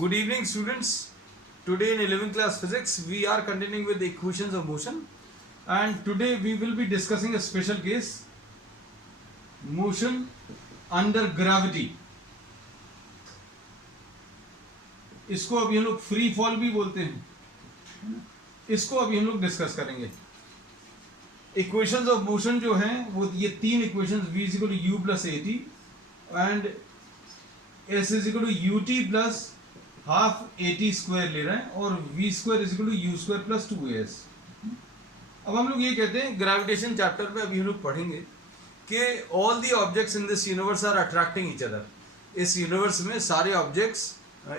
Good evening, students. Today in 11th class physics, we are continuing with the equations of motion, and today we will be discussing a special case, motion under gravity. इसको अभी हम लोग free fall भी बोलते हैं. इसको अभी हम लोग डिस्कस करेंगे. इक्वेशंस ऑफ मोशन जो हैं वो ये तीन equations v is equal to u plus at and s is equal to ut plus half at square ले रहे हैं और v square is equal to u square plus 2as. अब हम लोग ये कहते हैं ग्रेविटेशन चैप्टर में अभी हम लोग पढ़ेंगे कि all the objects in this universe are attracting each other. इस यूनिवर्स में सारे ऑब्जेक्ट्स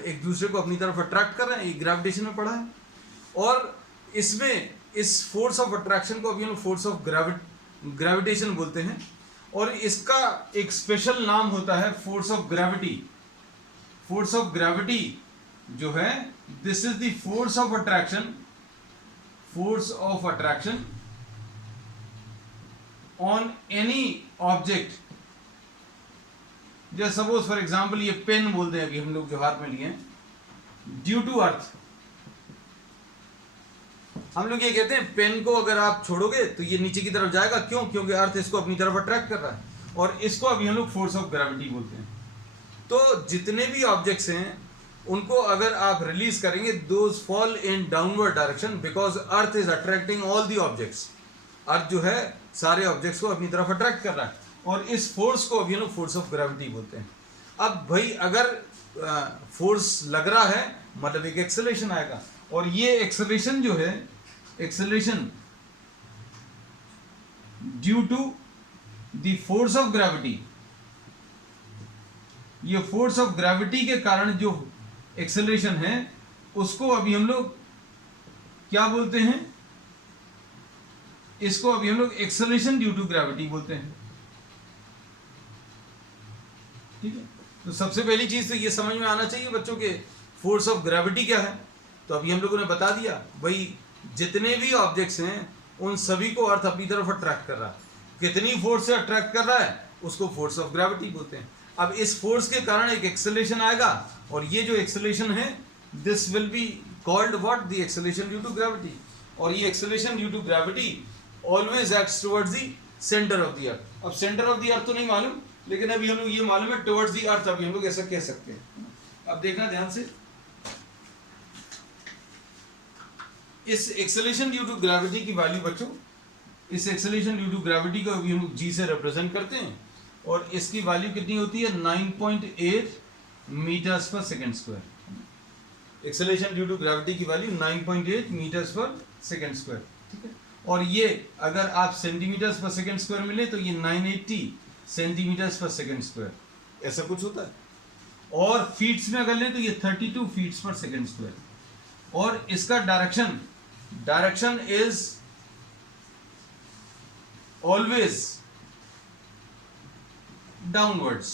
एक दूसरे को अपनी तरफ अट्रैक्ट कर रहे हैं. ये ग्रेविटेशन में पढ़ा है. और इसमें इस फोर्स ऑफ अट्रैक्शन को अभी हम फोर्स ऑफ ग्रेविटेशन बोलते हैं. और इसका एक स्पेशल नाम होता है force of gravity. Force of gravity जो है, this is the force of attraction. Force of attraction on any object. जैसे सपोज फॉर एग्जांपल ये पेन बोलते हैं अभी हम लोग जो हाथ में लिए हैं, ड्यू टू अर्थ. हम लोग ये कहते हैं पेन को अगर आप छोड़ोगे तो ये नीचे की तरफ जाएगा. क्यों? क्योंकि अर्थ इसको अपनी तरफ अट्रैक्ट कर रहा है. और इसको अभी हम लोग फोर्स ऑफ ग्रेविटी बोलते हैं. तो जितने भी ऑब्जेक्ट्स हैं उनको अगर आप रिलीज करेंगे, those fall in downward direction because earth is attracting all the objects. Earth जो है सारे ऑब्जेक्ट्स को अपनी तरफ अट्रैक्ट कर रहा है और इस फोर्स को अभी हम लोग फोर्स ऑफ ग्रेविटी बोलते हैं. अब भाई अगर फोर्स लग रहा है मतलब एक एक्सेलरेशन आएगा. और ये एक्सेलरेशन जो है, acceleration due to the force of gravity, ये फोर्स ऑफ ग्रेविटी के कारण जो एक्सेलरेशन है उसको अभी हम लोग क्या बोलते हैं? इसको अभी हम लोग एक्सेलरेशन ड्यू टू ग्रेविटी बोलते हैं. ठीक है. तो सबसे पहली चीज तो ये समझ में आना चाहिए बच्चों के फोर्स ऑफ ग्रेविटी क्या है. तो अभी हम लोगों ने बता दिया भाई जितने भी ऑब्जेक्ट्स हैं उन सभी को अर्थ अपनी तरफ अट्रैक्ट कर रहा है. कितनी फोर्स से अट्रैक्ट कर रहा है उसको फोर्स ऑफ ग्रेविटी बोलते हैं. अब इस फोर्स के कारण एक एक्सेलरेशन आएगा और ये जो एक्सेलरेशन है this will be called what? The acceleration due to gravity. और ये acceleration due to gravity always acts towards the centre of the earth. अब सेंटर ऑफ द अर्थ तो नहीं मालूम, लेकिन अभी हम लोग ये मालूम है टुवर्ड्स द अर्थ. अभी हम लोग ऐसा कह सकते हैं. अब देखना ध्यान से, इस एक्सेलरेशन ड्यू टू ग्रेविटी की वैल्यू बच्चों, इस एक्सेलरेशन ड्यू टू ग्रेविटी को अभी हम लोग g से रिप्रेजेंट करते हैं और इसकी वैल्यू कितनी होती है? 9.8 metres per second square. Acceleration due to gravity की value 9.8 metres per second square. ठीक है. और ये अगर आप सेंटीमीटर्स पर सेकंड स्क्वायर मिले तो ये 980 सेंटीमीटर्स पर सेकंड स्क्वायर ऐसा कुछ होता है. और फीट्स में अगर लें तो ये 32 फीट्स पर सेकंड स्क्वायर. और इसका डायरेक्शन इज ऑलवेज डाउनवर्ड्स.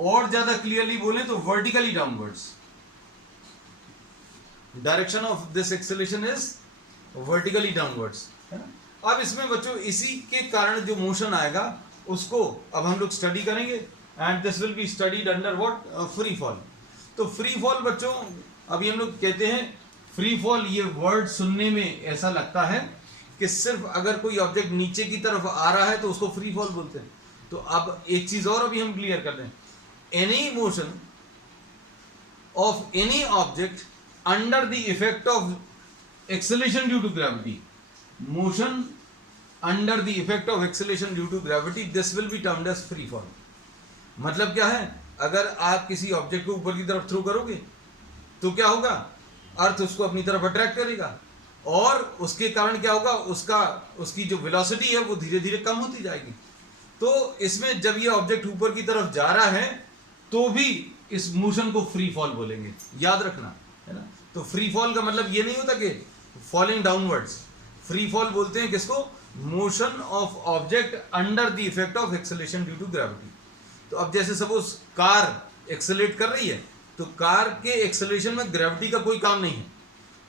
और ज्यादा क्लियरली बोले तो vertically downwards. Direction of this acceleration is vertically downwards. है ना. अब इसमें बच्चों इसी के कारण जो मोशन आएगा उसको अब हम लोग स्टडी करेंगे and this will be studied under what? Free fall. तो फ्री फॉल बच्चों अभी हम लोग कहते हैं फ्री फॉल, ये वर्ड सुनने में ऐसा लगता है कि सिर्फ अगर कोई ऑब्जेक्ट नीचे की तरफ आ रहा है तो उसको फ्री फॉल बोलते हैं. तो अब एक चीज और अभी हम क्लियर कर दें. Any motion of any object under the effect of acceleration due to gravity, motion under the effect of acceleration due to gravity, this will be termed as free fall. मतलब क्या है? अगर आप किसी ऑब्जेक्ट को ऊपर की तरफ थ्रो करोगे तो क्या होगा? अर्थ उसको अपनी तरफ अट्रैक्ट करेगा और उसके कारण क्या होगा? उसकी जो वेलोसिटी है वो धीरे धीरे कम होती जाएगी. तो इसमें जब ये ऑब्जेक्ट ऊपर की तरफ जा रहा है तो भी इस मोशन को फ्री फॉल बोलेंगे. याद रखना, है ना. तो फ्री फॉल का मतलब ये नहीं होता कि फॉलिंग डाउनवर्ड्स. फ्री फॉल बोलते हैं किसको? Motion of object under the effect of acceleration due to gravity. तो अब जैसे सपोज कार एक्सेलरेट कर रही है तो कार के एक्सेलरेशन में ग्रेविटी का कोई काम नहीं है.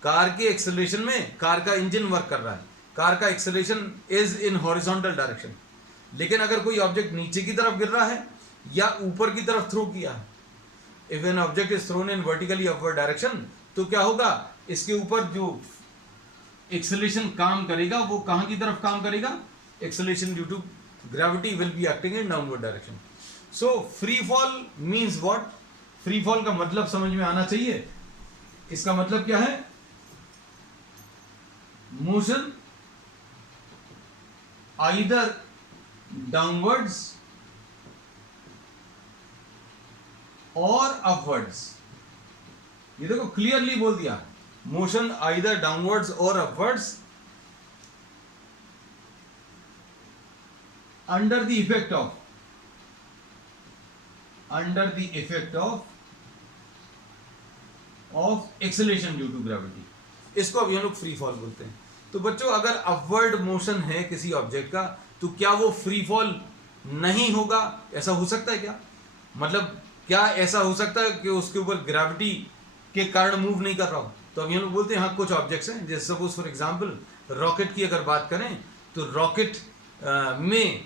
कार के एक्सेलरेशन में कार का इंजन वर्क कर रहा है. कार का acceleration is in horizontal direction. लेकिन अगर कोई ऑब्जेक्ट नीचे की तरफ गिर रहा है या ऊपर की तरफ थ्रो किया है if an object is thrown in vertically upward direction, तो क्या होगा, इसके ऊपर जो एक्सेलरेशन काम करेगा वो कहां की तरफ काम करेगा, acceleration due to gravity will be acting in downward direction. So free fall means what, free fall का मतलब समझ में आना चाहिए. इसका मतलब क्या है, मोशन आइदर डाउनवर्ड्स और अपवर्ड्स. ये देखो क्लियरली बोल दिया, मोशन आइदर डाउनवर्ड्स और upwards under the effect of acceleration due to gravity. इसको अभी हम लोग फ्री फॉल बोलते हैं. तो बच्चों अगर अपवर्ड मोशन है किसी ऑब्जेक्ट का, तो क्या वो फ्री फॉल नहीं होगा? ऐसा हो सकता है क्या? मतलब क्या ऐसा हो सकता है कि उसके ऊपर ग्रेविटी के कारण मूव नहीं कर रहा हो? तो अभी हम लोग बोलते हैं हाँ कुछ ऑब्जेक्ट्स हैं, जैसे सपोज फॉर एग्जांपल रॉकेट की अगर बात करें, तो रॉकेट में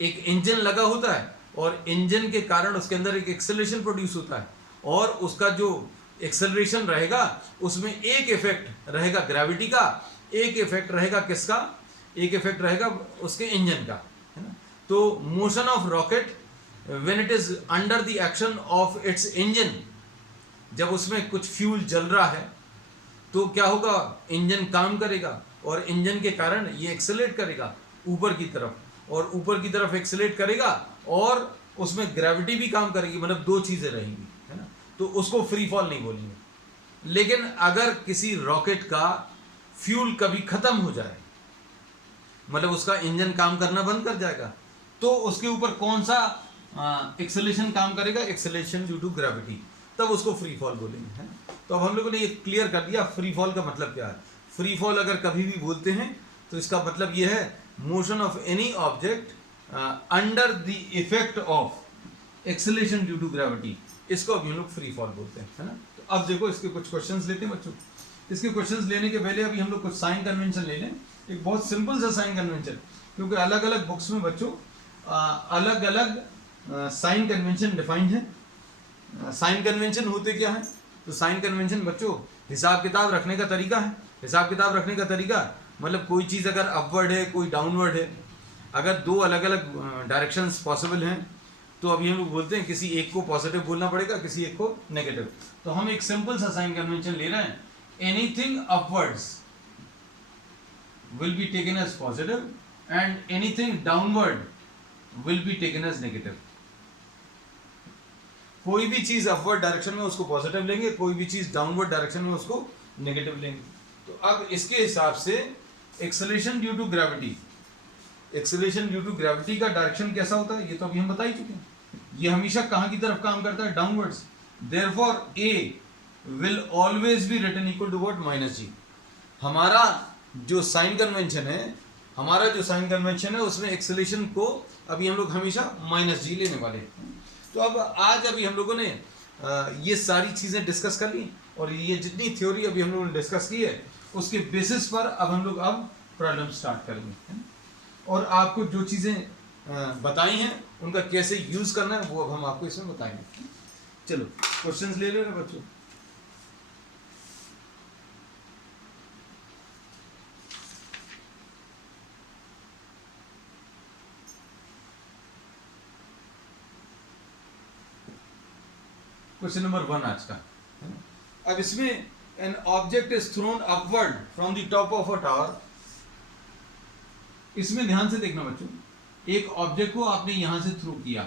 एक इंजन लगा होता है और इंजन के कारण उसके अंदर एक एक्सेलरेशन प्रोड्यूस होता है, और उसका जो एक्सेलरेशन रहेगा उसमें एक इफेक्ट रहेगा ग्रेविटी का, एक इफेक्ट रहेगा किसका, एक इफेक्ट रहेगा उसके इंजन का, है ना. तो motion of rocket when it is under the action of its engine, जब उसमें कुछ फ्यूल जल रहा है तो क्या होगा, इंजन काम करेगा और इंजन के कारण ये एक्सेलरेट करेगा ऊपर की तरफ, और ऊपर की तरफ एक्सेलरेट करेगा और उसमें ग्रेविटी भी काम करेगी, मतलब दो चीजें रहेंगी, है ना. तो उसको फ्री फॉल नहीं बोलेंगे. लेकिन अगर किसी रॉकेट का फ्यूल कभी खत्म हो जाए, मतलब उसका इंजन काम करना बंद कर जाएगा, तो उसके ऊपर कौन सा एक्सेलरेशन काम करेगा, एक्सेलरेशन ड्यू टू ग्रेविटी, तब उसको फ्री फॉल बोलेंगे, है ना. तो अब हम लोगों ने ये क्लियर कर दिया फ्री फॉल का मतलब क्या है. फ्री फॉल अगर कभी भी बोलते हैं तो इसका मतलब ये है motion of any object under the effect of acceleration due to gravity, इसको अभी हम लोग फ्री फॉल बोलते हैं, है ना. तो अब देखो इसके कुछ क्वेश्चंस लेते हैं बच्चों. इसके क्वेश्चंस लेने के पहले अभी हम लोग कुछ साइन कन्वेंशन ले लें. एक बहुत सिंपल सा साइन कन्वेंशन, क्योंकि अलग अलग बुक्स में बच्चों अलग अलग साइन कन्वेंशन डिफाइंड है. साइन कन्वेंशन होते क्या है, तो साइन कन्वेंशन बच्चों हिसाब किताब रखने का तरीका है. हिसाब किताब रखने का तरीका मतलब कोई चीज़ अगर अपवर्ड है कोई डाउनवर्ड है, अगर दो अलग अलग डायरेक्शंस पॉसिबल हैं, तो अभी हम लोग बोलते हैं किसी एक को पॉजिटिव बोलना पड़ेगा, किसी एक को नेगेटिव. तो हम एक सिंपल सा साइन कन्वेंशन ले रहे हैं, anything upwards will be taken as positive and anything downward will be taken as negative. कोई भी चीज अपवर्ड डायरेक्शन में उसको पॉजिटिव लेंगे, कोई भी चीज डाउनवर्ड डायरेक्शन में उसको नेगेटिव लेंगे. तो अब इसके हिसाब से acceleration due to gravity, acceleration due to gravity का डायरेक्शन कैसा होता है ये तो अभी हम बता ही चुके हैं. ये हमेशा कहां की तरफ काम करता है, downwards. Therefore a will always be written equal to what, -g. हमारा जो साइन कन्वेंशन है, उसमें एक्सेलरेशन को अभी हम लोग हमेशा -g लेने वाले हैं. तो अब आज अभी हम लोगों ने ये सारी चीजें डिस्कस कर ली, और ये जितनी थ्योरी अभी हम लोगों ने डिस्कस की है उसके बेसिस पर अब हम लोग प्रॉब्लम स्टार्ट करेंगे. और आपको जो चीजें बताई हैं उनका कैसे यूज करना है वो अब हम आपको इसमें बताएंगे. चलो क्वेश्चंस ले लो ना बच्चों. क्वेश्चन नंबर 1 आज का. अब इसमें an object is thrown upward from the top of a tower. इसमें ध्यान से देखना बच्चों, एक ऑब्जेक्ट को आपने यहां से थ्रो किया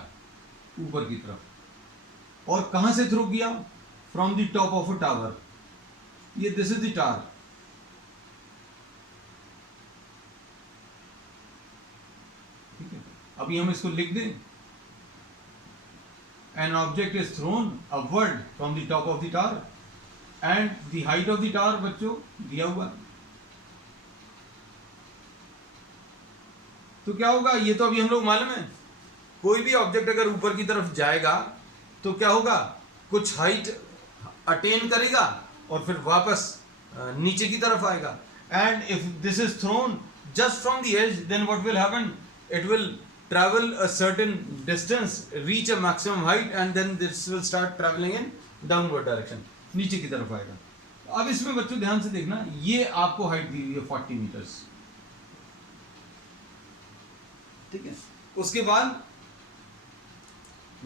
ऊपर की तरफ, और कहां से थ्रो किया, from the top of a tower. ये दिस इज द टावर. ठीक है, अभी हम इसको लिख दें, an object is thrown upward from the top of the tower and the height of the tower बच्चों दिया हुआ. तो क्या होगा, ये तो अभी हम लोग मालूम है, कोई भी ऑब्जेक्ट अगर ऊपर की तरफ जाएगा तो क्या होगा, कुछ हाइट अटेन करेगा और फिर वापस नीचे की तरफ आएगा. And if this is thrown just from the edge, then what will happen, it will travel a certain distance, reach a maximum height, and then this will start traveling in downward direction, नीचे की तरफ आएगा. अब इसमें बच्चों ध्यान से देखना, ये आपको हाइट दी हुई है 40 मीटर्स, ठीक है. उसके बाद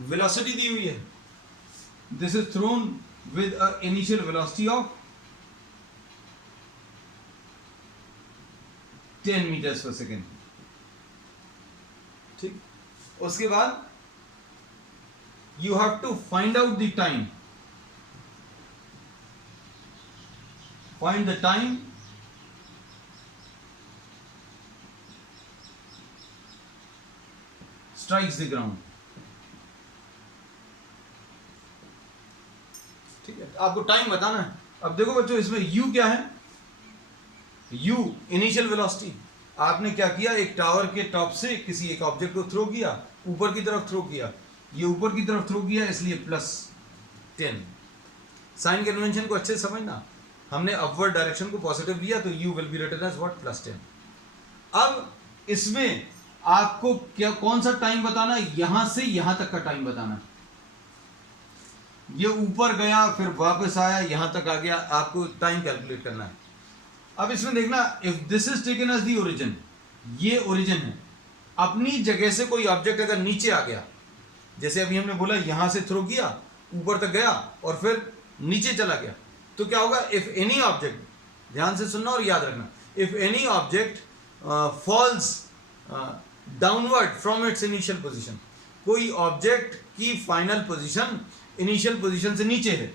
वेलोसिटी दी हुई है, this is thrown with a initial velocity of 10 metres per second, ठीक. उसके बाद you have to find out the time, find the time strikes the ground, ठीक है. आपको टाइम बताना है. अब देखो बच्चों, इसमें u क्या है, u इनिशियल वेलोसिटी. आपने क्या किया, एक टावर के टॉप से किसी एक ऑब्जेक्ट को थ्रो किया, ऊपर की तरफ थ्रो किया, ये ऊपर की तरफ थ्रो किया, इसलिए +10. साइन कन्वेंशन को अच्छे से समझना, हमने अपवर्ड डायरेक्शन को पॉजिटिव लिया तो u will be written as what, +10. अब इसमें आपको क्या, कौन सा टाइम बताना है, यहां से यहां तक का टाइम बताना. ये ऊपर गया फिर वापस आया, यहां तक आ गया, आपको टाइम कैलकुलेट करना है. अब इसमें देखना, if this is taken as the origin, ये ओरिजिन है. अपनी जगह से कोई ऑब्जेक्ट अगर नीचे आ गया, जैसे अभी हमने बोला यहां से थ्रो किया, ऊपर तक गया और फिर नीचे चला गया, तो क्या होगा, इफ एनी ऑब्जेक्ट, ध्यान से सुनना और याद रखना, if any object falls downward from its initial position, कोई ऑब्जेक्ट की फाइनल पोजीशन इनिशियल पोजीशन से नीचे है,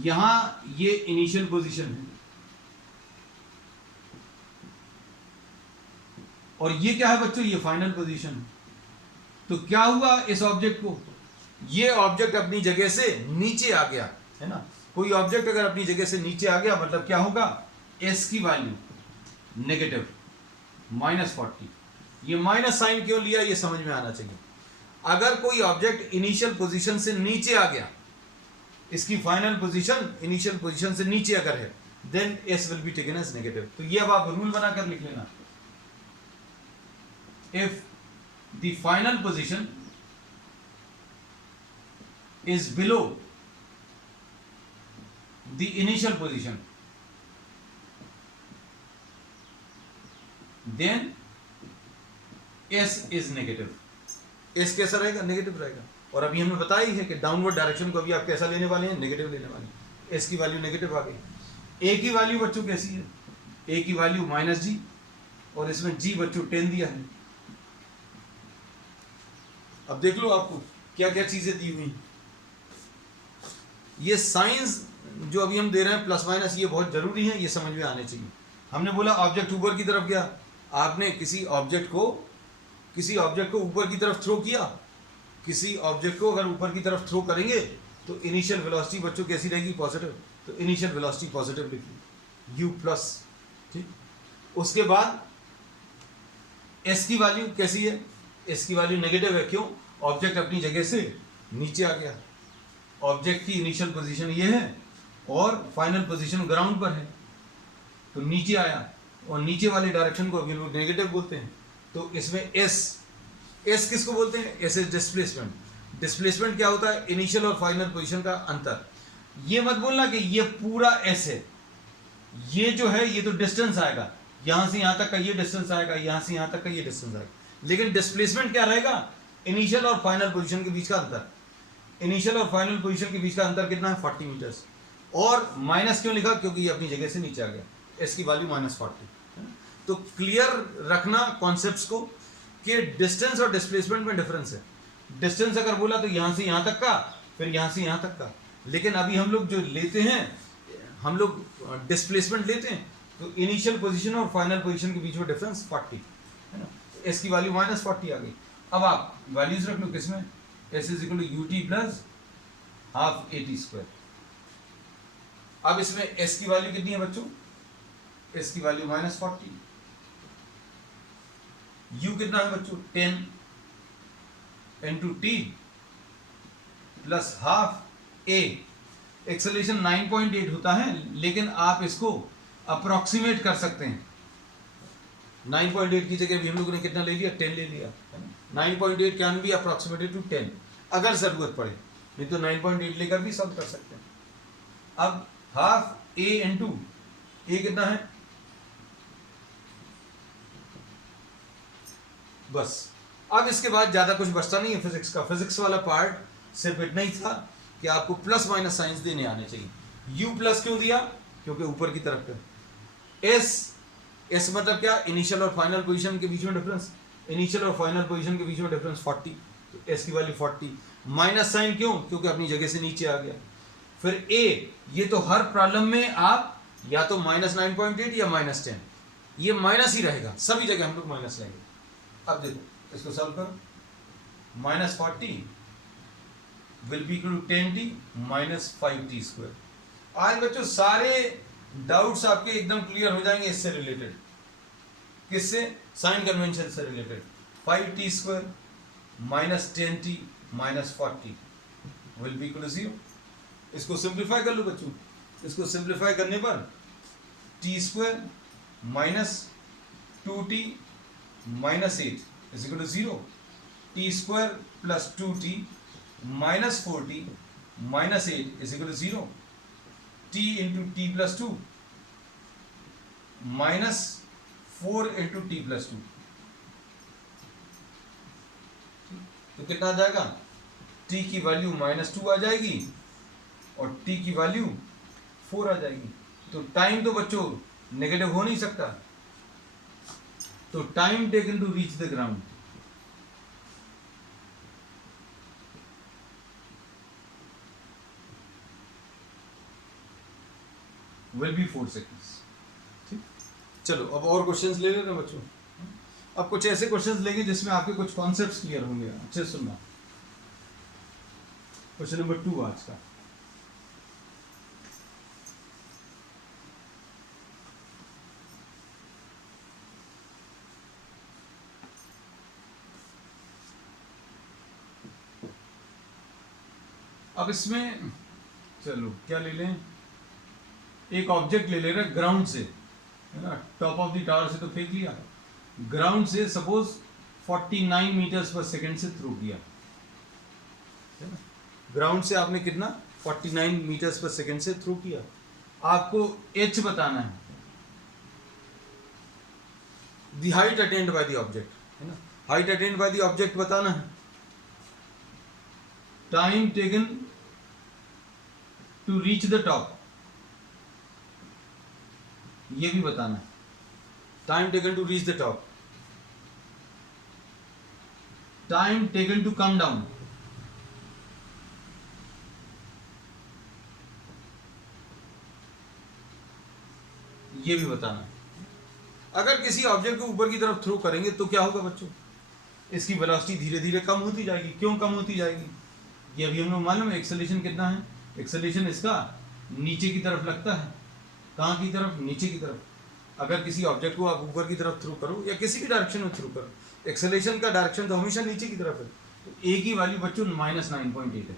यहां ये इनिशियल पोजीशन है और ये क्या है बच्चों, ये फाइनल पोजीशन है. तो क्या हुआ इस ऑब्जेक्ट को, ये ऑब्जेक्ट अपनी जगह से नीचे आ गया, है ना. कोई ऑब्जेक्ट अगर अपनी जगह से नीचे आ गया, मतलब क्या होगा, s की वैल्यू नेगेटिव -40. ये माइनस साइन क्यों लिया, ये समझ में आना चाहिए. अगर कोई ऑब्जेक्ट इनिशियल पोजीशन से नीचे आ गया, इसकी फाइनल पोजीशन इनिशियल पोजीशन से नीचे अगर है, then s will be taken as negative. तो ये अब आप रूल बनाकर लिख लेना, if the final position is below the initial position, then s is negative. s कैसा रहेगा, नेगेटिव रहेगा. और अभी हमने बताया ही है कि डाउनवर्ड डायरेक्शन को अभी आप कैसा लेने वाले हैं, नेगेटिव लेने वाले हैं. s की वैल्यू नेगेटिव आ गई. a की वैल्यू बच्चों कैसी है, a की वैल्यू -g और इसमें g बच्चों 10 दिया है. अब देख लो आपको क्या क्या चीजें दी हुई. ये साइंस जो अभी हम दे रहे हैं प्लस माइनस, ये बहुत जरूरी है, ये समझ में आने चाहिए. हमने बोला ऑब्जेक्ट ऊपर की तरफ गया, आपने किसी ऑब्जेक्ट को ऊपर की तरफ थ्रो किया, किसी ऑब्जेक्ट को अगर ऊपर की तरफ थ्रो करेंगे तो इनिशियल वेलोसिटी बच्चों कैसी रहेगी, पॉजिटिव. तो इनिशियल वेलोसिटी पॉजिटिव लिखी, u+, ठीक. उसके बाद s की वैल्यू कैसी है, s की वैल्यू नेगेटिव है. क्यों, ऑब्जेक्ट अपनी जगह से नीचे आ गया, ऑब्जेक्ट की इनिशियल पोजीशन ये है और फाइनल पोजीशन ग्राउंड पर है, तो नीचे आया और नीचे वाले डायरेक्शन को अभी लोग नेगेटिव बोलते हैं. तो इसमें s किसको बोलते हैं, s इज डिस्प्लेसमेंट. डिस्प्लेसमेंट क्या होता है, इनिशियल और फाइनल पोजीशन का अंतर. ये मत बोलना कि ये पूरा s है, ये जो है ये तो डिस्टेंस आएगा, यहां से यहां तक का ये डिस्टेंस आएगा, यहां से यहां तक का ये डिस्टेंस आएगा. लेकिन डिस्प्लेसमेंट क्या रहेगा, इनिशियल और फाइनल पोजीशन के बीच का अंतर. इनिशियल और फाइनल पोजीशन के बीच का अंतर कितना है, 40 मीटर्स. और माइनस क्यों लिखा, क्योंकि ये अपनी जगह से नीचे आ गया, s की वैल्यू -40. तो क्लियर रखना कॉन्सेप्ट्स को कि डिस्टेंस और डिस्प्लेसमेंट में डिफरेंस है. डिस्टेंस अगर बोला तो यहां से यहां तक का, फिर यहां से यहां तक का. लेकिन अभी हम लोग जो लेते हैं, हम लोग डिस्प्लेसमेंट लेते हैं, तो इनिशियल पोजीशन और फाइनल पोजीशन के बीच में डिफरेंस 40 है ना. s की वैल्यू -40 आ गई. अब आप वैल्यूज रख लो किसमें, s is equal to ut plus half at². अब इसमें s की वैल्यू कितनी है बच्चों, s की वैल्यू -40, u कितना है बच्चों 10 into t plus half a. Acceleration 9.8 होता है, लेकिन आप इसको अप्रोक्सीमेट कर सकते हैं. 9.8 की जगह भी हम लोगों ने कितना ले लिया, 10 ले लिया, है ना. 9.8 कैन बी अप्रोक्सीमेटेड टू 10 अगर जरूरत पड़े, नहीं तो 9.8 लेकर भी सॉल्व कर सकते हैं। अब हाफ ए इंटू ए कितना है, बस। अब इसके बाद ज्यादा कुछ बचता नहीं है फिजिक्स का। फिजिक्स वाला पार्ट सिर्फ इतना ही था कि आपको प्लस माइनस साइंस देने आने चाहिए। u प्लस क्यों दिया, क्योंकि ऊपर की तरफ पे एस मतलब क्या, इनिशियल और फाइनल पोजीशन के बीच में डिफरेंस, इनिशियल और फाइनल पोजीशन के बीच में डिफरेंस 40, तो एस की वैल्यू 40। माइनस साइन क्यों, क्योंकि अपनी जगह से नीचे आ गया। फिर ए, ये तो हर प्रॉब्लम में आप या तो -9.8 या -10, ये माइनस ही रहेगा, सभी जगह हम लोग माइनस लेंगे। अब देखो इसको सॉल्व करो, -40 will be equal to 10t -5t square. आज बच्चों सारे डाउट्स आपके एकदम क्लियर हो जाएंगे इससे रिलेटेड। किससे, साइन कन्वेंशन से related. 5t square -10t -40 will be equal to 0। इसको सिंप्लीफाई कर लो बच्चों, इसको सिंप्लीफाई करने पर t square -2t -8 is equal to 0, t square plus 2t -4t -8 is equal to 0, t into t plus 2 -4 into t plus 2, तो कितना आ जाएगा, t की वैल्यू -2 आ जाएगी और t की वैल्यू 4 आ जाएगी। तो टाइम तो बच्चों नेगेटिव हो नहीं सकता, तो time taken to reach the ground will be 4 seconds. ठीक, चलो अब और क्वेश्चंस ले लेना बच्चों। अब कुछ ऐसे क्वेश्चंस लेंगे जिसमें आपके कुछ कॉन्सेप्ट्स क्लियर होंगे, अच्छे सुनना। क्वेश्चन नंबर 2 आज का, अब इसमें चलो क्या ले लें, एक ऑब्जेक्ट ले ले रहे हैं ग्राउंड से, है ना, टॉप ऑफ द टावर से तो फेंक लिया, ग्राउंड से सपोज 49 मीटर्स पर सेकेंड से थ्रो किया, है ना, ग्राउंड से आपने कितना 49 मीटर्स पर सेकेंड से थ्रो किया। आपको h बताना है, the height attained by the object, है ना, height attained by the object बताना है, time taken to reach the top ये भी बताना है, time taken to reach the top, time taken to come down, ये भी बताना है। अगर किसी ऑब्जेक्ट को ऊपर की तरफ थ्रो करेंगे तो क्या होगा बच्चों, इसकी वेलोसिटी धीरे धीरे कम होती जाएगी। क्यों कम होती जाएगी, ये अभी हम लोग मालूम है। एक्सेलरेशन कितना है, एक्सेलरेशन इसका नीचे की तरफ लगता है, कहाँ की तरफ, नीचे की तरफ। अगर किसी ऑब्जेक्ट को आप ऊपर की तरफ थ्रो करो या किसी भी डायरेक्शन में थ्रो करो, एक्सेलरेशन का डायरेक्शन तो हमेशा नीचे की तरफ है। तो ए की वैल्यू बच्चों -9.8 है,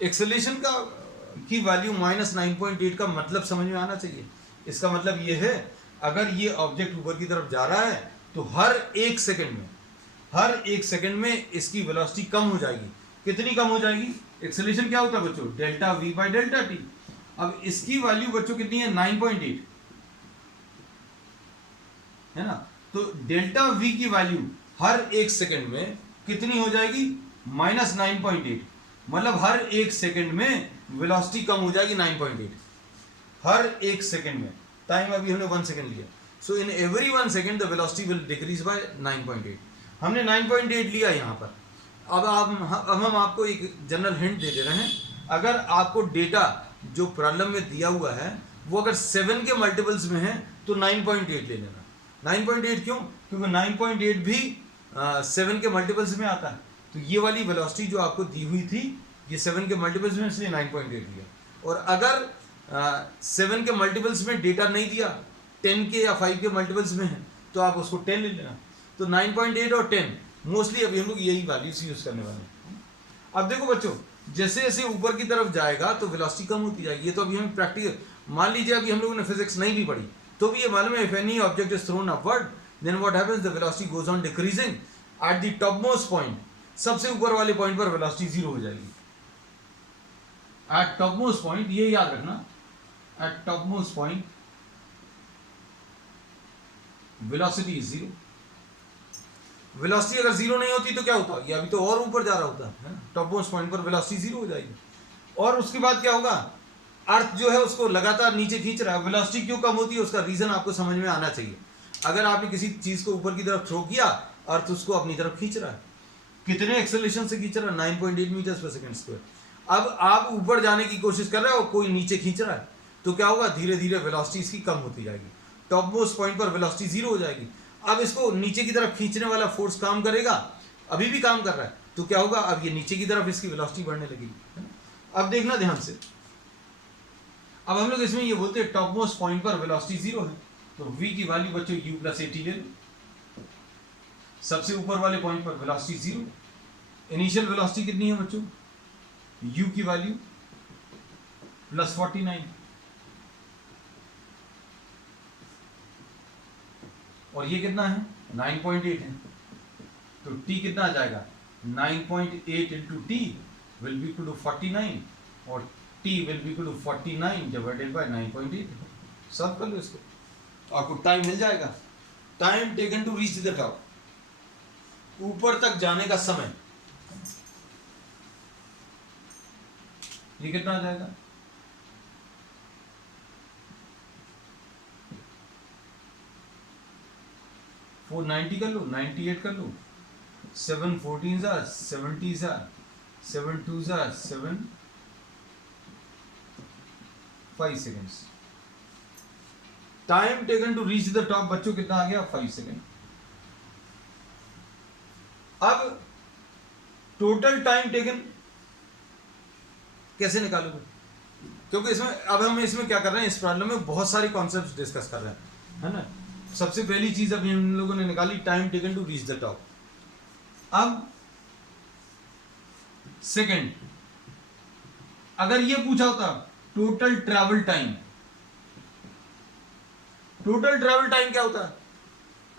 एक्सेलरेशन का की वैल्यू -9.8 का मतलब समझ में आना चाहिए। इसका मतलब ये है, अगर ये ऑब्जेक्ट ऊपर की तरफ जा रहा है तो हर एक सेकंड में इसकी वेलोसिटी कम हो जाएगी। कितनी कम हो जाएगी, एक्सेलरेशन क्या होता है बच्चों, delta v by delta T. अब इसकी वैल्यू बच्चों कितनी है, 9.8, है ना। तो डेल्टा v की वैल्यू हर एक सेकंड में कितनी हो जाएगी, -9.8, मतलब हर एक सेकंड में वेलोसिटी कम हो जाएगी 9.8, हर एक सेकंड में। टाइम अभी हमने 1 सेकंड लिया, so in every 1 second the velocity will decrease by 9.8। हमने 9.8 लिया यहाँ पर। अब हम आपको एक जनरल हिंट दे रहे हैं, अगर आपको डेटा जो प्रॉब्लम में दिया हुआ है वो अगर 7 के मल्टीपल्स में है तो 9.8 ले लेना। 9.8 क्यों, क्योंकि 9.8 भी 7 के मल्टीपल्स में आता है। तो ये वाली वेलोसिटी जो आपको दी हुई थी ये 7 के मल्टीपल्स में, इसलिए 9.8 लिया। और अगर 7 के मल्टीपल्स में डेटा नहीं दिया, 10 के या 5 के मल्टीपल्स में है, तो आप उसको 10 ले लेना। तो 9.8 और 10 मोस्टली अभी हम लोग यही वैल्यूज यूज करने वाले हैं। अब देखो बच्चों, जैसे जैसे ऊपर की तरफ जाएगा तो वेलोसिटी कम होती जाएगी। ये तो अभी हमें प्रैक्टिकल, मान लीजिए अभी हम लोगों ने फिजिक्स नहीं भी पढ़ी तो भी ये मालूम है, if any object is thrown upward then what happens, the velocity goes on decreasing at the topmost point. सबसे ऊपर वाले पॉइंट पर वेलोसिटी जीरो हो जाएगी. At topmost point, ये याद रखना, at topmost point velocity is zero. Velocity अगर जीरो नहीं होती तो क्या होता, ये अभी तो और ऊपर जा रहा होता है ना. टॉपमोस्ट पॉइंट पर वेलोसिटी जीरो हो जाएगी. और उसके बाद क्या होगा, अर्थ जो है उसको लगातार नीचे खींच रहा है. वेलोसिटी क्यों कम होती है, उसका रीजन आपको समझ में आना चाहिए. अगर आपने किसी चीज को ऊपर की तरफ थ्रो किया, अर्थ उसको अपनी तरफ खींच रहा है. कितने एक्सेलरेशन से खींच रहा है, 9.8 मीटर्स पर सेकंड स्क्वायर. अब आप ऊपर जाने की कोशिश कर रहे हो, कोई नीचे खींच रहा है, तो क्या होगा, धीरे धीरे वेलोसिटी इसकी कम होती जाएगी. टॉपमोस्ट पॉइंट पर वेलोसिटी जीरो हो जाएगी. अब इसको नीचे की तरफ खींचने वाला फोर्स काम करेगा, अभी भी काम कर रहा है, तो क्या होगा, अब ये नीचे की तरफ इसकी वेलोसिटी बढ़ने लगेगी. अब देखना ध्यान से, अब हम लोग इसमें ये बोलते हैं टॉपमोस्ट पॉइंट पर वेलोसिटी जीरो है, तो v की वैल्यू बच्चों u प्लस at ले लो. सबसे ऊपर वाले पॉइंट पर वेलोसिटी जीरो. इनिशियल वेलोसिटी कितनी है बच्चों, u की वैल्यू प्लस 49, और ये कितना है, 9.8 है. तो t कितना आ जाएगा, 9.8 into t will be equal to 49, और t will be equal to 49 divided by 9.8. सब कर लो इसको, आपको टाइम मिल जाएगा. Time taken to reach the top, ऊपर तक जाने का समय, ये कितना आ जाएगा, 490 कर लो, 98 कर लो, 7 14 70 7 2 7 5 seconds. Time taken to reach the top बच्चों कितना आ गया, 5 सेकेंड. अब टोटल टाइम टेकन कैसे निकालोगे, क्योंकि इसमें अब हम इसमें क्या कर रहे हैं, इस प्रॉब्लम में बहुत सारी कॉन्सेप्ट्स डिस्कस कर रहे हैं, है ना. सबसे पहली चीज अभी हम लोगों ने निकाली, time taken to reach the top. अब सेकंड, अगर ये पूछा होता total travel time, total travel time क्या होता है,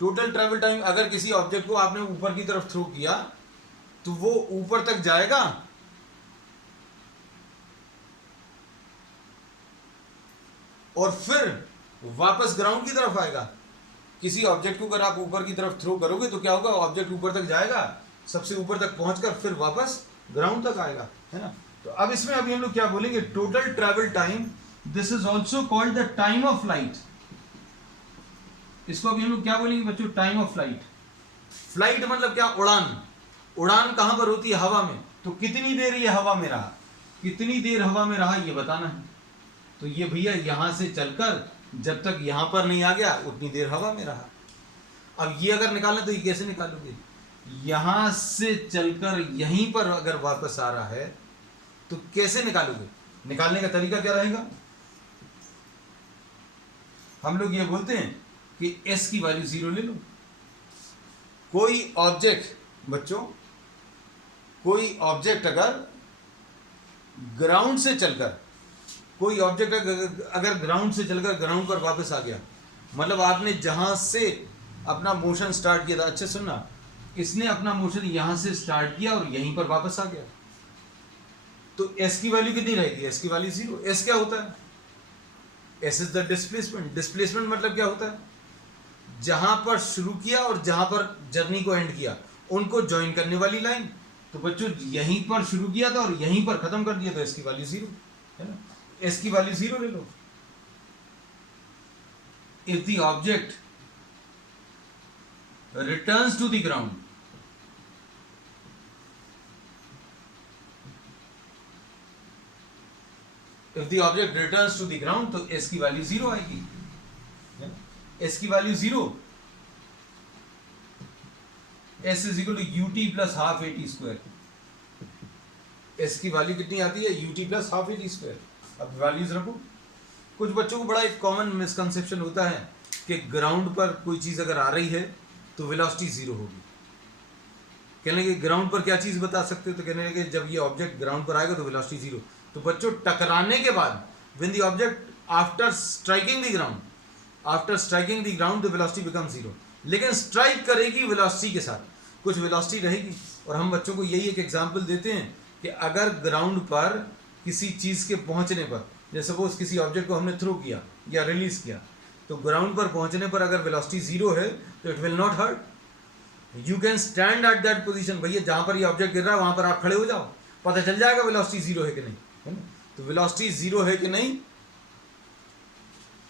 टोटल ट्रैवल टाइम अगर किसी ऑब्जेक्ट को आपने ऊपर की तरफ थ्रो किया तो वो ऊपर तक जाएगा, और फिर वापस ग्राउंड की तरफ आएगा. किसी ऑब्जेक्ट को अगर आप ऊपर की तरफ थ्रो करोगे तो क्या होगा, ऑब्जेक्ट ऊपर तक जाएगा, सबसे ऊपर तक पहुंचकर फिर वापस ग्राउंड तक आएगा, है ना. तो अब इसमें अभी हम लोग क्या बोलेंगे, total travel time, this is also called the time of flight. इसको अभी हम लोग क्या बोलेंगे बच्चों, टाइम ऑफ फ्लाइट. फ्लाइट मतलब क्या, उड़ान. उड़ान कहां पर होती है, हवा में. तो कितनी देर ये हवा में रहा, कितनी देर हवा में रहा, ये बताना है. तो ये भैया यहां से चलकर जब तक यहां पर नहीं आ गया उतनी देर हवा में रहा. अब ये अगर निकालें तो ये कैसे निकालोगे, यहां से चलकर यहीं पर अगर वापस आ रहा है तो कैसे निकालोगे. निकालने का तरीका क्या रहेगा, हम लोग ये बोलते हैं कि s की वैल्यू 0 ले लो. कोई ऑब्जेक्ट बच्चों, कोई ऑब्जेक्ट अगर ग्राउंड से चलकर, कोई ऑब्जेक्ट अगर ग्राउंड से चलकर ग्राउंड पर वापस आ गया, मतलब आपने जहां से अपना मोशन स्टार्ट किया था, अच्छे सुनना, इसने अपना मोशन यहां से स्टार्ट किया और यहीं पर वापस आ गया, तो s की वैल्यू कितनी रहेगी, s की वैल्यू 0. s क्या होता है, s is the displacement. Displacement मतलब क्या होता है, जहां पर शुरू किया और जहां पर जर्नी को एंड किया उनको ज्वाइन करने वाली लाइन. तो बच्चों यहीं पर शुरू किया था और यहीं पर खत्म कर दिया, तो s की वैल्यू 0, है ना. s की वैल्यू 0 ले लो. If the object returns to the ground, if the object returns to the ground, तो s की वैल्यू 0 आएगी. s की value 0, s is equal to ut plus half at square. s की वैल्यू कितनी आती है, ut plus half at square. अब values रखो. कुछ बच्चों को बड़ा एक कॉमन मिसकंसेप्शन होता है कि ग्राउंड पर कोई चीज अगर आ रही है तो वेलोसिटी 0 होगी. कहने के ग्राउंड पर क्या चीज बता सकते हो, तो कहने लगे जब ये ऑब्जेक्ट ग्राउंड पर आएगा तो वेलोसिटी 0. तो बच्चों टकराने के बाद when the object after striking the ground the velocity become 0. लेकिन स्ट्राइक करेगी वेलोसिटी के साथ, कुछ वेलोसिटी रहेगी। और हम बच्चों को यही एक एग्जांपल देते हैं कि अगर ग्राउंड पर किसी चीज़ के पहुंचने पर, जैसे सपोज किसी ऑब्जेक्ट को हमने थ्रो किया या रिलीज किया, तो ग्राउंड पर पहुंचने पर अगर वेलोसिटी 0 है तो it will not hurt, you can stand at that position. भैया जहां पर ये ऑब्जेक्ट गिर रहा है वहां पर आप खड़े हो जाओ, पता चल जाएगा वेलोसिटी 0 है कि नहीं, है ना। तो वेलोसिटी 0 है कि नहीं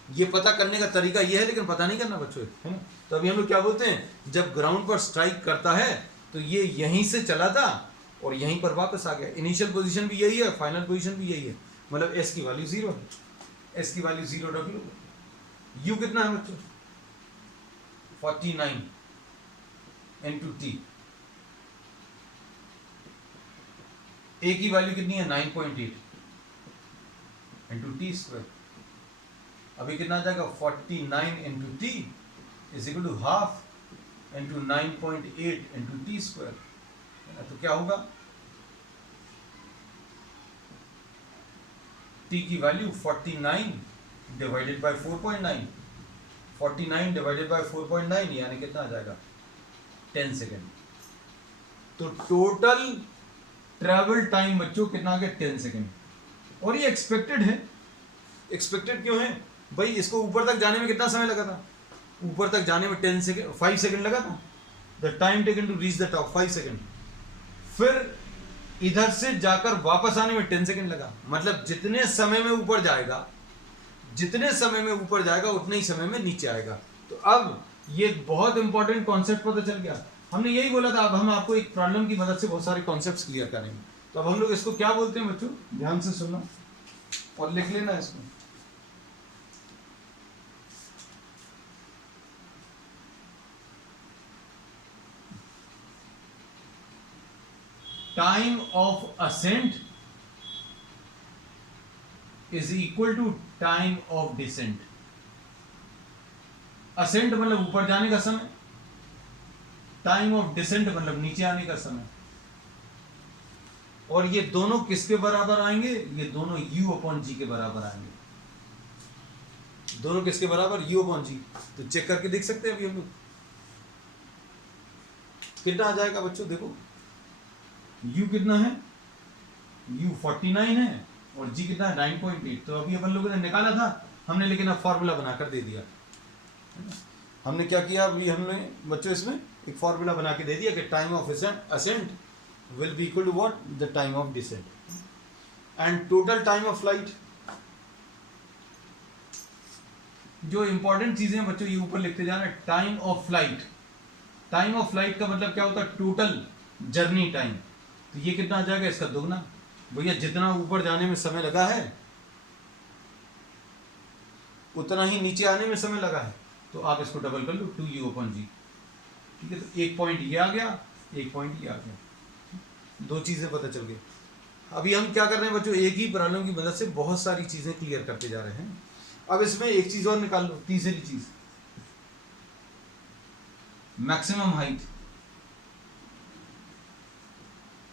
ये पता करने का तरीका ये है, लेकिन पता नहीं करना बच्चों, है ना। तो अभी हम लोग क्या बोलते हैं, जब ग्राउंड पर स्ट्राइक करता है तो ये यहीं से चला था और यहीं पर वापस आ गया। इनिशियल पोजीशन भी यही है, फाइनल पोजीशन भी यही है, मतलब एस की वैल्यू 0 है, एस की वैल्यू 0 रख लो। यू कितना है बच्चों, 49 इंटू टी, ए की वैल्यू कितनी है 9.8 इंटू टी स्क्वायर। अभी कितना आ जाएगा 49 into t is equal to half into 9.8 into t square. तो क्या होगा, टी की value 49 divided by 4.9, 49 divided by 4.9 यानी कितना आ जाएगा 10 सेकेंड। तो टोटल ट्रैवल टाइम बच्चों कितना आ गया 10 सेकेंड। और ये एक्सपेक्टेड है। एक्सपेक्टेड क्यों है भाई, इसको ऊपर तक जाने में कितना समय लगा था, ऊपर तक जाने में 5 सेकेंड लगा था, the time taken to reach the top 5 second. फिर इधर से जाकर वापस आने में 10 सेकेंड लगा, मतलब जितने समय में ऊपर जाएगा, जितने समय में ऊपर जाएगा उतने ही समय में नीचे आएगा। तो अब ये बहुत इंपॉर्टेंट कॉन्सेप्ट पता चल गया। हमने यही बोला था, अब हम आपको एक प्रॉब्लम की मदद से बहुत सारे कॉन्सेप्ट्स क्लियर करेंगे। तो अब हम लोग इसको क्या बोलते हैं बच्चों, ध्यान से सुनना और लिख लेना इसको। Time of ascent is equal to time of descent. Ascent मतलब ऊपर जाने का समय, टाइम ऑफ डिसेंट मतलब नीचे आने का समय। और ये दोनों किसके बराबर आएंगे, ये दोनों u अपॉन जी के बराबर आएंगे। दोनों किसके बराबर, u अपॉन जी। तो चेक करके देख सकते हैं अभी हम लोग कितना आ जाएगा बच्चों। देखो u कितना है, u 49 है और g कितना है 9.8। तो अभी अपन लोगों ने निकाला था हमने, लेकिन अब फॉर्मूला बनाकर दे दिया। हमने क्या किया, अभी हमने बच्चों इसमें एक फॉर्मूला बना के दे दिया कि time of ascent will be equal to what, the time of descent and total time of flight। जो इंपॉर्टेंट चीजें हैं बच्चों ये ऊपर लिखते जाना, time of flight. Time of flight का मतलब क्या होता है, टोटल जर्नी टाइम। तो ये कितना आ जाएगा, इसका दोगुना। भैया जितना ऊपर जाने में समय लगा है उतना ही नीचे आने में समय लगा है, तो आप इसको डबल कर लो 2u अपॉन जी। ठीक है, तो एक पॉइंट ये आ गया, एक पॉइंट ये आ गया, दो चीजें पता चल गई। अभी हम क्या कर रहे हैं बच्चों, एक ही प्रॉब्लम की मदद से बहुत सारी चीजें क्लियर करते जा रहे हैं। अब इसमें एक चीज और निकाल लो, तीसरी चीज, मैक्सिमम हाइट।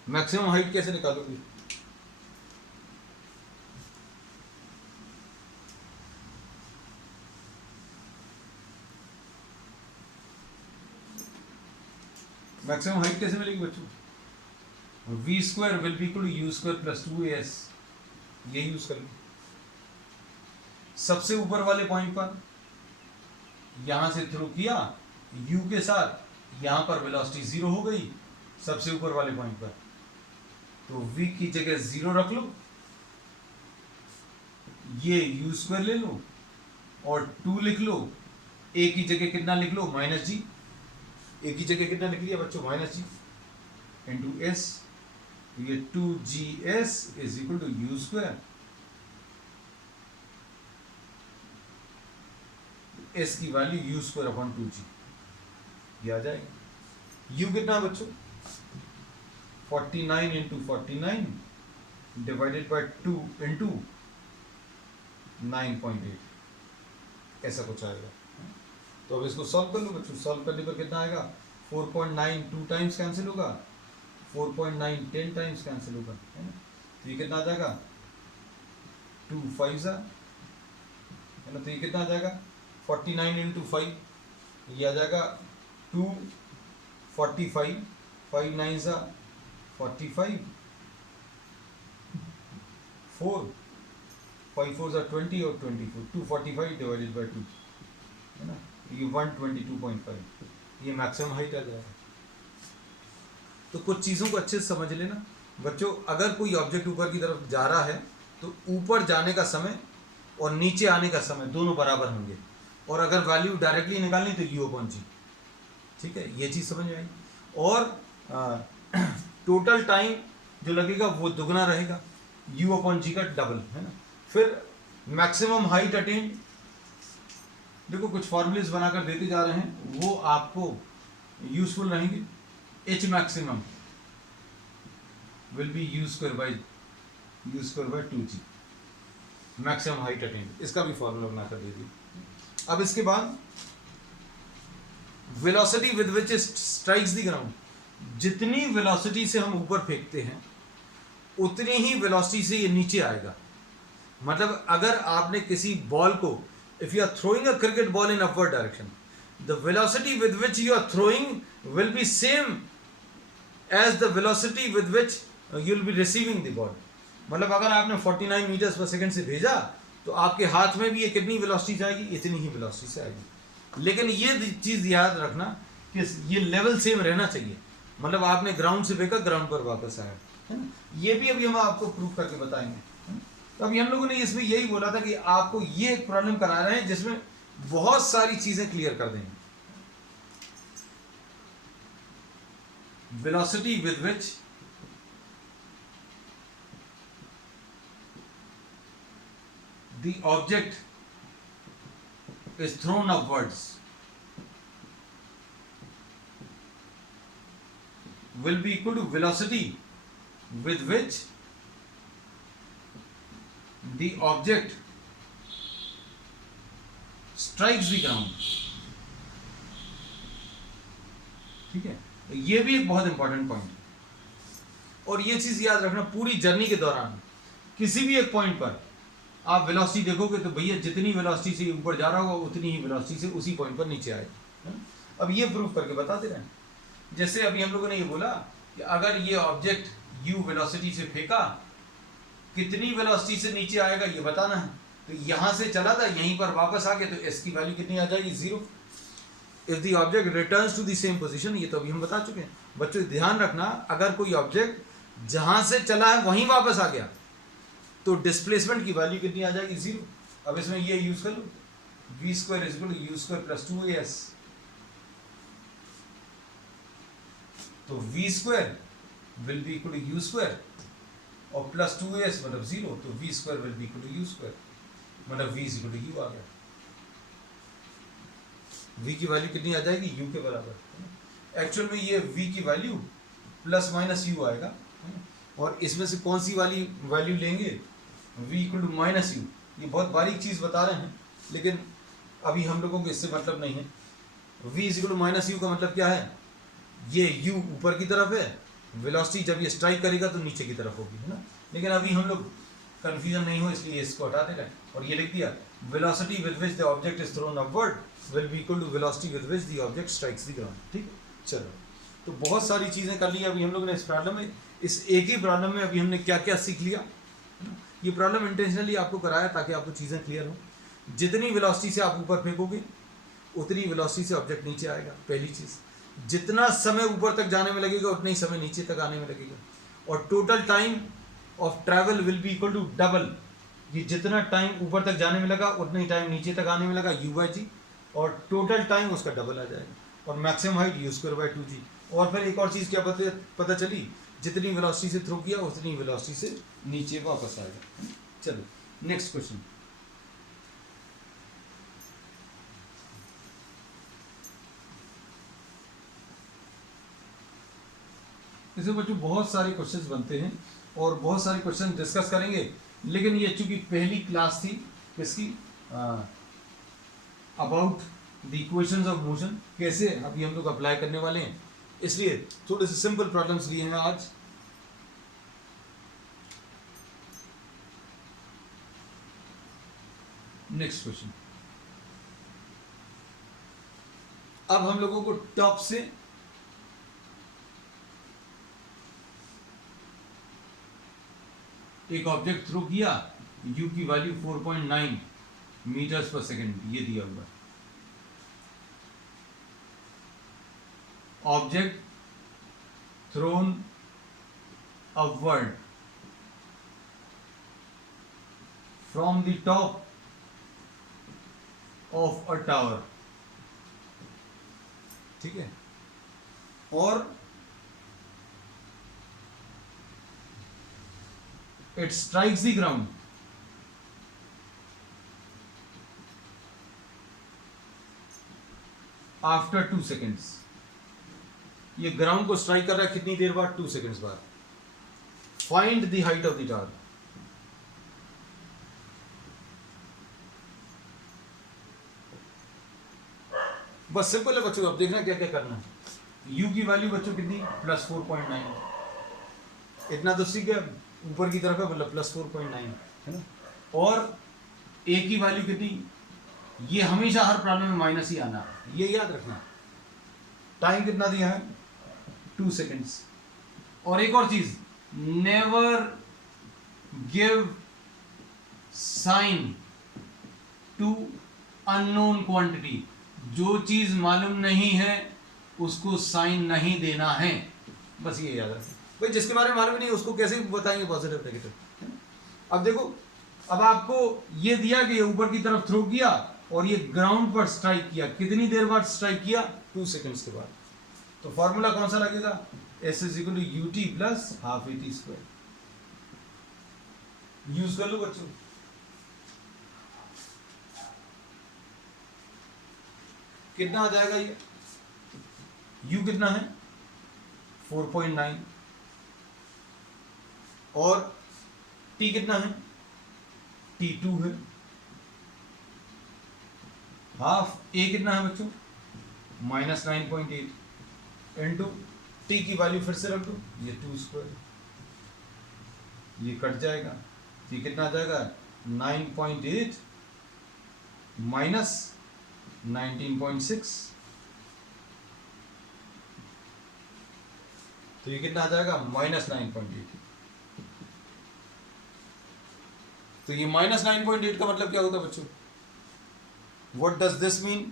मैक्सिमम हाइट कैसे निकालोगे, मैक्सिमम हाइट कैसे मिलेगी बच्चों, v square will be equal to u square plus 2as, ये यूज कर लो। सबसे ऊपर वाले पॉइंट पर यहां से थ्रू किया u के साथ, यहां पर वेलोसिटी 0 हो गई सबसे ऊपर वाले पॉइंट पर, तो v की जगह 0 रख लो, ये u स्क्वायर ले लो और 2 लिख लो, a की जगह कितना लिख लो माइनस जी, a की जगह कितना लिख लिया बच्चों माइनस जी इंटू एस, ये 2gs is equal to u square, s की value u square upon 2g, ये आ जाएगा। u कितना है बच्चों 49 इंटू 49 डिवाइडेड बाय 2 इंटू 9.8, ऐसा कुछ आएगा। तो अब इसको सॉल्व कर लो बच्चों, सॉल्व करने पर कितना आएगा 4.9 2 टाइम्स कैंसिल होगा, 4.9 10 टाइम्स कैंसिल होगा, है ना। तो ये कितना आ जाएगा 2 5 है ना। तो ये कितना आ जाएगा 49 इंटू 5, ये आ जाएगा 245, 5 9s are 45, 4 5 4s are 20 और 24, 245 डिवाइडेड बाई 2 है ना, ये 122.5, ये मैक्सिमम हाइट आ जाएगा। तो कुछ चीज़ों को अच्छे से समझ लेना बच्चों। अगर कोई ऑब्जेक्ट ऊपर की तरफ जा रहा है तो ऊपर जाने का समय और नीचे आने का समय दोनों बराबर होंगे, और अगर वैल्यू डायरेक्टली निकालनी तो u/g, ठीक है, ये चीज़ समझ में आई। और टोटल टाइम जो लगेगा वो दुगना रहेगा, u/g का डबल, है ना। फिर मैक्सिमम हाइट अटेंड, देखो कुछ फॉर्मूलेज बनाकर देते जा रहे हैं, वो आपको यूजफुल रहेंगे। h maximum will be u square by 2g, maximum height attend, इसका भी फॉर्मूला बनाकर दे दिए। अब इसके बाद velocity with which strikes the ground, जितनी वेलोसिटी से हम ऊपर फेंकते हैं उतनी ही वेलोसिटी से ये नीचे आएगा। मतलब अगर आपने किसी बॉल को, if you are throwing a cricket ball in upward direction, the velocity with which you are throwing will be same as the velocity with which you will be receiving the ball. मतलब अगर आपने 49 metres per second से भेजा तो आपके हाथ में भी ये कितनी वेलोसिटी जाएगी, इतनी ही वेलोसिटी से आएगी। लेकिन ये चीज़ याद रखना कि ये लेवल सेम रहना चाहिए। मतलब आपने ग्राउंड से फेंका, ग्राउंड पर वापस आया, है ना। ये भी अभी हम आपको प्रूव करके बताएंगे। तो अभी हम लोगों ने इसमें यही बोला था कि आपको ये एक प्रॉब्लम करा रहे हैं जिसमें बहुत सारी चीज़ें क्लियर कर देंगे। Velocity with which the object is thrown upwards will be equal to velocity with which the object strikes the ground। ठीक है, तो ये भी एक बहुत इंपॉर्टेंट पॉइंट है। और ये चीज याद रखना, पूरी जर्नी के दौरान किसी भी एक पॉइंट पर आप वेलोसिटी देखोगे तो भैया जितनी वेलोसिटी से ऊपर जा रहा होगा उतनी ही वेलोसिटी से उसी पॉइंट पर नीचे आएगा। अब ये प्रूफ करके बताते रहे। जैसे अभी हम लोगों ने ये बोला कि अगर ये ऑब्जेक्ट u वेलोसिटी से फेंका, कितनी वेलोसिटी से नीचे आएगा ये बताना है। तो यहां से चला था, यहीं पर वापस आ गया, तो s की वैल्यू कितनी आ जाएगी, 0। If the object returns to the same position, ये तो अभी हम बता चुके हैं। बच्चों ध्यान रखना, अगर कोई ऑब्जेक्ट जहां से चला है वहीं वापस आ गया तो डिस्प्लेसमेंट की वैल्यू कितनी आ जाएगी, 0। अब इसमें ये यूज कर लो, v square is equal to u square plus 2as। तो v square will be equal to u square और प्लस 2as मतलब 0, तो v square will be equal to u square, मतलब v is equal to u आ गया। v की value कितनी आ जाएगी, u के बराबर। एक्चुअल में ये v की वैल्यू प्लस माइनस u आएगा, और इसमें से कौन सी वाली वैल्यू लेंगे, v equal to minus u. ये बहुत बारीक चीज़ बता रहे हैं, लेकिन अभी हम लोगों को इससे मतलब नहीं है। v is equal to minus u का मतलब क्या है, ये u ऊपर की तरफ है, वेलोसिटी जब ये स्ट्राइक करेगा तो नीचे की तरफ होगी, है ना। लेकिन अभी हम लोग कन्फ्यूजन नहीं हो इसलिए इसको हटा दे रहे हैं, और ये लिख दिया velocity with which the object is thrown upward will be equal to velocity with which the object strikes the ground. ठीक है, चलो, तो बहुत सारी चीज़ें कर ली अभी हम लोगों ने इस प्रॉब्लम में। इस एक ही प्रॉब्लम में अभी हमने क्या क्या सीख लिया। ये प्रॉब्लम इंटेंशनली आपको कराया ताकि आपको चीज़ें क्लियर हो। जितनी वेलोसिटी से आप ऊपर फेंकोगे उतनी वेलोसिटी से ऑब्जेक्ट नीचे आएगा, पहली चीज़। जितना समय ऊपर तक जाने में लगेगा उतना ही समय नीचे तक आने में लगेगा, और total time of travel will be equal to double. ये जितना टाइम ऊपर तक जाने में लगा उतना ही टाइम नीचे तक आने में लगा, u/g, और टोटल टाइम उसका डबल आ जाएगा। और maximum height u square by 2g। और फिर एक और चीज़ क्या पता चली, जितनी वेलोसिटी से थ्रो किया उतनी वेलोसिटी से नीचे वापस आएगा। चलो नेक्स्ट क्वेश्चन। इसमें बच्चों बहुत सारे क्वेश्चंस बनते हैं और बहुत सारे क्वेश्चन डिस्कस करेंगे, लेकिन ये चूंकि पहली क्लास थी किसकी, about the equations of motion, कैसे अभी हम लोग अप्लाई करने वाले हैं, इसलिए थोड़े से सिंपल प्रॉब्लम्स लिए हैं आज। नेक्स्ट क्वेश्चन, अब हम लोगों को टॉप से एक ऑब्जेक्ट थ्रो किया, u की वैल्यू 4.9 मीटर्स पर सेकेंड ये दिया हुआ है। Object throne upward from the top of a tower, ठीक है, और it strikes the ground after 2 seconds। ये ग्राउंड को स्ट्राइक कर रहा है कितनी देर बाद? 2 सेकेंड्स बाद। Find the height of the tower. बस सिंपल है बच्चों, अब देखना क्या क्या करना है। u की वैल्यू बच्चों कितनी? प्लस 4.9। इतना तो सीख गया, ऊपर की तरफ है मतलब प्लस 4.9 है ना। और a की वैल्यू कितनी? ये हमेशा हर प्रॉब्लम में माइनस ही आना, ये याद रखना। टाइम कितना दिया है? 2 सेकेंड्स। और एक और चीज, never give sign to unknown quantity. जो चीज मालूम नहीं है उसको साइन नहीं देना है, बस ये याद रखना। भाई जिसके बारे में मालूम नहीं उसको कैसे बताएंगे पॉजिटिव नेगेटिव। अब देखो, अब आपको ये दिया कि ये ऊपर की तरफ थ्रो किया और ये ग्राउंड पर स्ट्राइक किया, कितनी देर बाद स्ट्राइक किया? 2 सेकेंड्स के बाद। तो फॉर्मूला कौन सा लगेगा? S = ut plus half at square. Use कर लो बच्चों। कितना आ जाएगा ये? u कितना है? 4.9। और t कितना है? t 2 है। हाफ a कितना है बच्चों? -9.8 इंटू t की वैल्यू फिर से रख दो, ये 2 स्क्वायर, ये कट जाएगा, तो ये कितना आ जाएगा? 9.8 माइनस 19.6, तो ये कितना आ जाएगा? -9.8। तो ये -9.8 का मतलब क्या होता है बच्चों? What does this mean?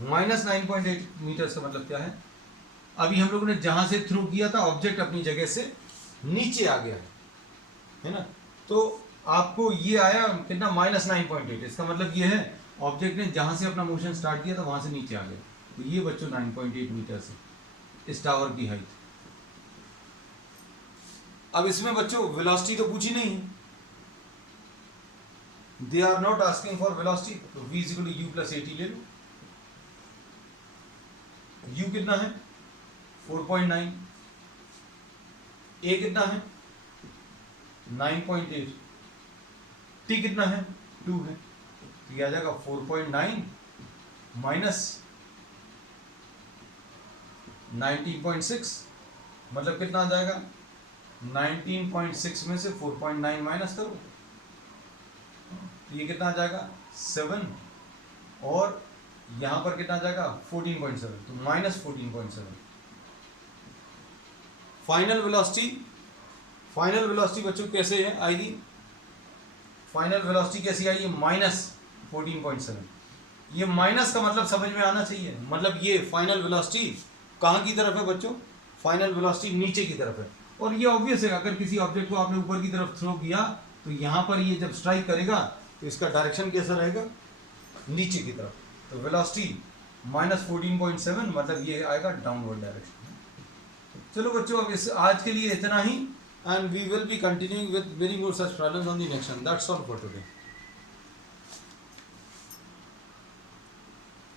-9.8 metre का मतलब क्या है? अभी हम लोगों ने जहां से थ्रू किया था ऑब्जेक्ट अपनी जगह से नीचे आ गया है ना। तो आपको ये आया कितना? -9.8। इसका मतलब ये है ऑब्जेक्ट ने जहां से अपना मोशन स्टार्ट किया था वहां से नीचे आ गया। तो ये बच्चों 9.8 मीटर से इस टावर की हाइट। अब इसमें बच्चों वेलोसिटी तो पूछी नहीं, they are not asking for velocity, तो v = u + at ले लो। u कितना है? 4.9। a कितना है? 9.8। t कितना है? 2 है। तो ये आ जाएगा 4.9 माइनस 19.6, मतलब कितना आ जाएगा? 19.6 में से 4.9 माइनस करो, तो ये कितना आ जाएगा? 7। और यहां पर कितना आ जाएगा? 14.7, तो -14.7। फाइनल वेलोसिटी बच्चों कैसे है आएगी? फाइनल वेलोसिटी कैसी आई है? -14.7। ये माइनस का मतलब समझ में आना चाहिए, मतलब ये फाइनल वेलोसिटी कहाँ की तरफ है बच्चों? फाइनल वेलोसिटी नीचे की तरफ है। और ये ऑब्वियस है, अगर किसी ऑब्जेक्ट को आपने ऊपर की तरफ थ्रो किया तो यहाँ पर ये जब स्ट्राइक करेगा तो इसका डायरेक्शन कैसा रहेगा? नीचे की तरफ। तो वेलोसिटी -14.7 मतलब ये आएगा डाउनवर्ड डायरेक्शन। चलो बच्चों, अब इस आज के लिए इतना ही, and we will be continuing with many more such problems on the next one. That's all for today.